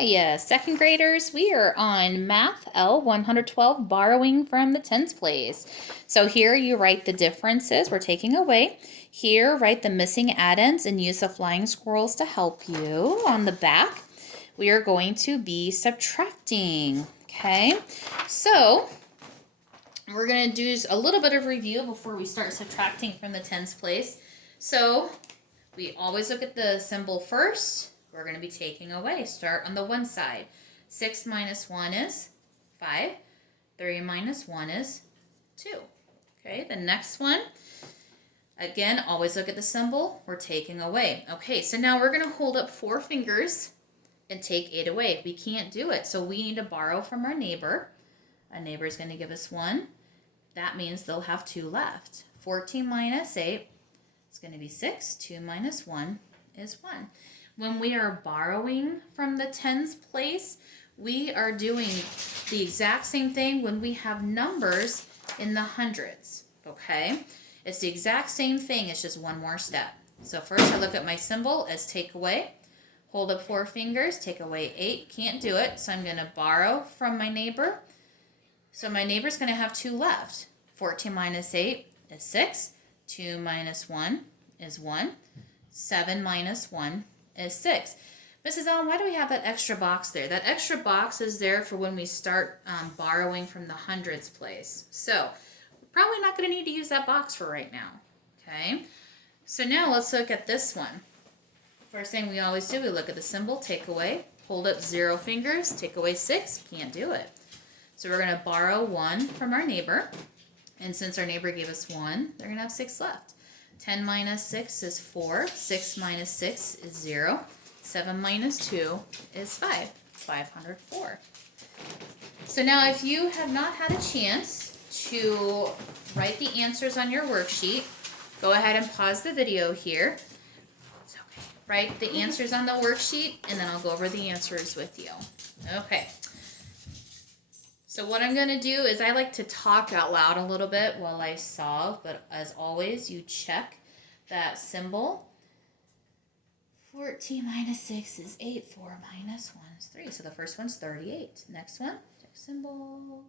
Hi, second graders. We are on Math L112, borrowing from the tens place. So here you write the differences we're taking away. Here, write the missing addends and use the flying squirrels to help you. On the back, we are going to be subtracting. Okay, so we're going to do a little bit of review before we start subtracting from the tens place. So we always look at the symbol first. We're going to be taking away. Start on the one side. 6 minus 1 is 5. 3 minus 1 is 2. Okay, the next one. Again, always look at the symbol. We're taking away. Okay, so now we're going to hold up 4 fingers and take 8 away. We can't do it, so we need to borrow from our neighbor. A neighbor is going to give us 1. That means they'll have 2 left. 14 minus 8 is going to be 6. 2 minus 1 is 1. When we are borrowing from the tens place, we are doing the exact same thing when we have numbers in the hundreds, okay? It's the exact same thing, it's just one more step. So first I look at my symbol as take away, hold up 4 fingers, take away 8, can't do it, so I'm going to borrow from my neighbor. So my neighbor's going to have 2 left. 14 minus 8 is 6, 2 minus 1 is 1, 7 minus 1 is 6. Mrs. Ellen, why do we have that extra box there? That extra box is there for when we start borrowing from the hundreds place. So we're probably not going to need to use that box for right now. Okay, so now let's look at this one. First thing we always do, we look at the symbol, take away, hold up 0 fingers, take away 6, can't do it. So we're going to borrow 1 from our neighbor, and since our neighbor gave us 1, they're going to have 6 left. 10 minus 6 is 4. 6 minus 6 is 0. 7 minus 2 is 5. 504. So now if you have not had a chance to write the answers on your worksheet, go ahead and pause the video here. It's okay. Write the answers on the worksheet, and then I'll go over the answers with you. Okay. So what I'm going to do is I like to talk out loud a little bit while I solve, but as always, you check that symbol. 14 minus 6 is 8, 4 minus 1 is 3. So the first one's 38. Next one, check symbol.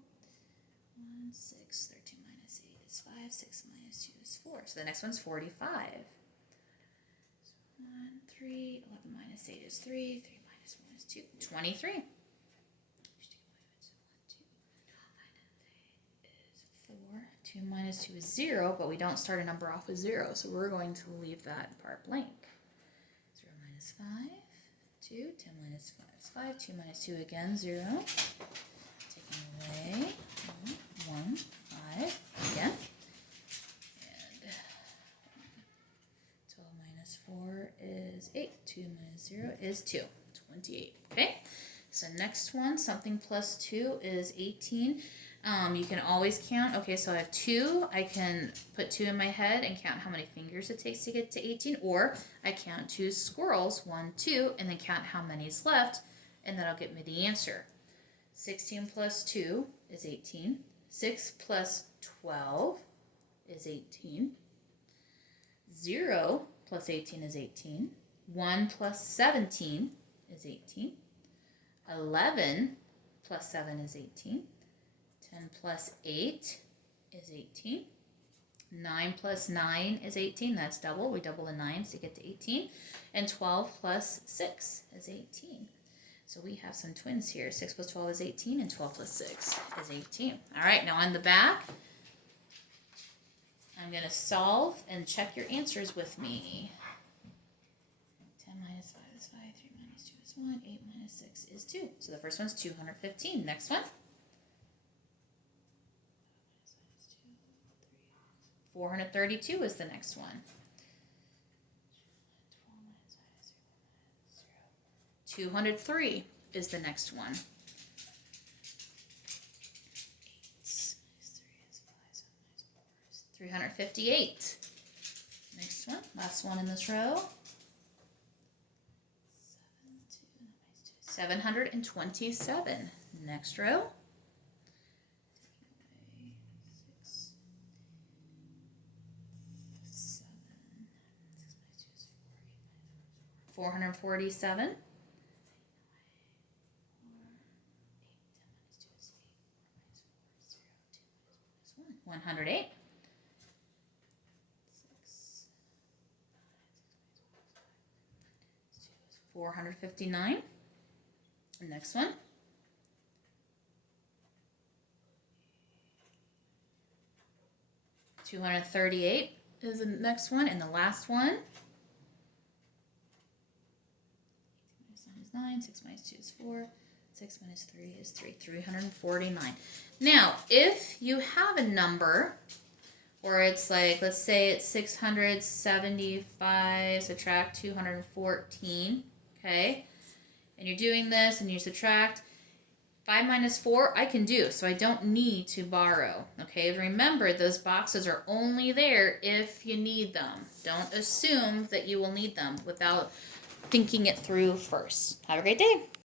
1, 6, 13 minus 8 is 5, 6 minus 2 is 4. So the next one's 45. 1, 3, 11 minus 8 is 3, 3 minus 1 is 2, 23. 2 minus 2 is 0, but we don't start a number off with 0, so we're going to leave that part blank. 0 minus 5, 2, 10 minus 5 is 5, 2 minus 2 again, 0. Taking away 1, 5 again. And 12 minus 4 is 8, 2 minus 0 is 2, 28. Okay, so next one, something plus 2 is 18. You can always count. Okay, so I have 2. I can put 2 in my head and count how many fingers it takes to get to 18, or I count 2 squirrels, 1, 2, and then count how many is left, and that'll get me the answer. 16 plus 2 is 18. 6 plus 12 is 18. 0 plus 18 is 18. 1 plus 17 is 18. 11 plus 7 is 18. 10 plus 8 is 18. 9 plus 9 is 18. That's double. We double the 9s to get to 18. And 12 plus 6 is 18. So we have some twins here. 6 plus 12 is 18, and 12 plus 6 is 18. All right, now on the back, I'm going to solve and check your answers with me. 10 minus 5 is 5. 3 minus 2 is 1. 8 minus 6 is 2. So the first one's 215. Next one. 432 is the next one. 203 is the next one. 358. Next one, last one in this row. 727. Next row. 447. 108. 459. Next one. 238 is the next one, and the last one. 8 minus 9 is 9, 6 minus 2 is 4, 6 minus 3 is 3, 349. Now, if you have a number, or it's like, let's say it's 675, subtract 214, okay? And you're doing this, and you subtract 5 minus 4, I can do, so I don't need to borrow, okay? Remember, those boxes are only there if you need them. Don't assume that you will need them without thinking it through first. Have a great day.